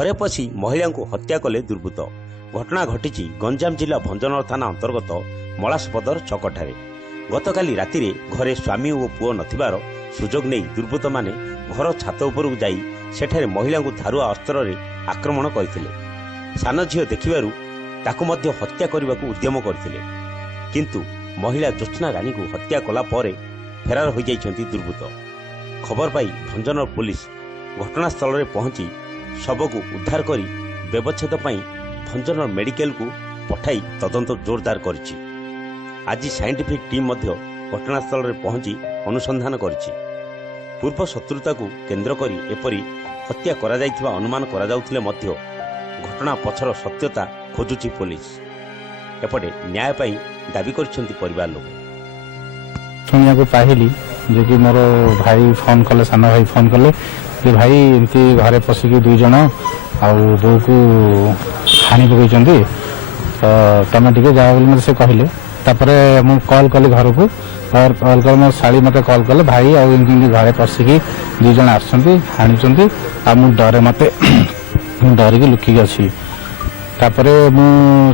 घरे पशि महिला को हत्या कले दुर्बृत्त। घटना घटी गंजाम जिला भंजनगर थाना अंतर्गत सपदर छकठारे। गतकाली राति घरे स्वामी और पुओ नथिबार सुजोग नहीं दुर्बृत्त माने घर छात उपरକୁ जाई सेठारे महिला को धारुआ अस्त्र रे आक्रमण करथिले। सान झियो देखिबारु ताकु मध्य हत्या करबाकू उद्यम करथिले, किंतु महिला ज्योत्स्ना रानी को हत्या कला परे फेरार हो जाइछन्ती दुर्बृत्त। खबर पाई भंजनगर पुलिस घटनास्थल में पहुंची शव को उद्धार करी व्यवच्छेद पाई भंजनगर मेडिकल को पठाई तदंत जोरदार करिछि। आज साइंटिफिक टीम मध्य घटनास्थल में पहुंची अनुसंधान करिछि। पूर्व शत्रुता को केंद्र करी एपरी हत्या करा जाइथिबा अनुमान करा जाउथिले मध्य घटना पछर सत्यता खोजुछि पुलिस। एपटे न्याय पाई दाबी करछन्ती परिवार लोक। सुनिया को पाहिली जे कि मोर भाई फोन कले, साना भाई फोन कले कि भाई एमती घरे पशिकी दुई जन आउ बो को हानि पकईचंती, तो तमे टिके जाओ बोली मते से कहले। तापरे मु कॉल कली घर को, और कॉल कर मोर साली मते कॉल कले भाई आउ एमती घरे पशिकी दुई जन आछंती हानिचंती आ मु डरे मते मु डरिकी लुकिकी अछि। तापरे मु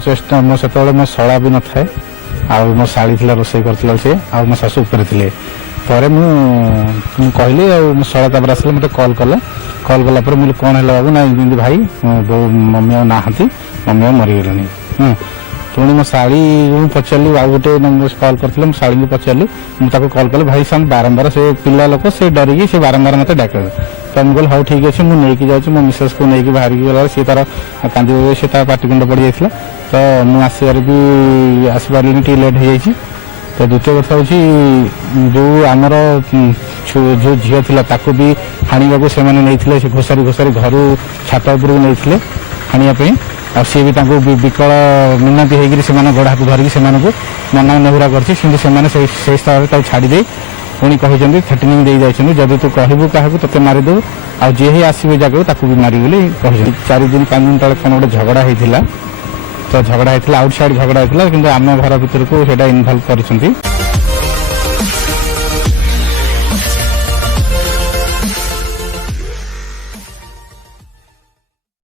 चेष्टा मो सेतबेले मो सळा भी न थाए आ मो साली थिला रोसई करथिला से आ मो सासु ऊपर थिले। पर मु कहली आ सळा तापर आसले मते कॉल कला पर मुझे कौन है बाबू ना एमती भाई मम्मी नाहती, मम्मी मरी गलानी। पुणी मो शाड़ी पचारि आउ गोटे कॉल कर शाड़ी को पचारि मुझे कॉल कले भाई साम बारंबार से पिला लोक से डरिकी से बारंबार मत डाक। तो मुझे हाँ ठीक अच्छे मुझे जाऊँ मो मिसेस को लेकिन बाहर गला सी तार कांदी से तार पाटिकुंड पड़ जाता। तो मुझे आसबार भी आसपारे टे लेट हो जाए। तो द्वितीय कथा हूँ जो आमर जो झील थी ताकू भी हाणिबा से नहीं घोषारी घोषारी घर छात उपर नहीं हाणियापी आ सी भी विकल मिनती होकर गढ़ा को धरिकी से मना नेहुरा कर स्थल छाड़ी दे पुणी कहते थ्रेटनिंग दे जाइए जदि तू कहबू क्या ते मारिदेव आ जी ही आसवे जगह ताकू भी मारी बोली कहते। 4 दिन 5 दिन तले कौन गोटे झगड़ा होता, तो झगड़ा होता आउटसाइड झगड़ा होता कि आम घर भर को इनभल्व कर।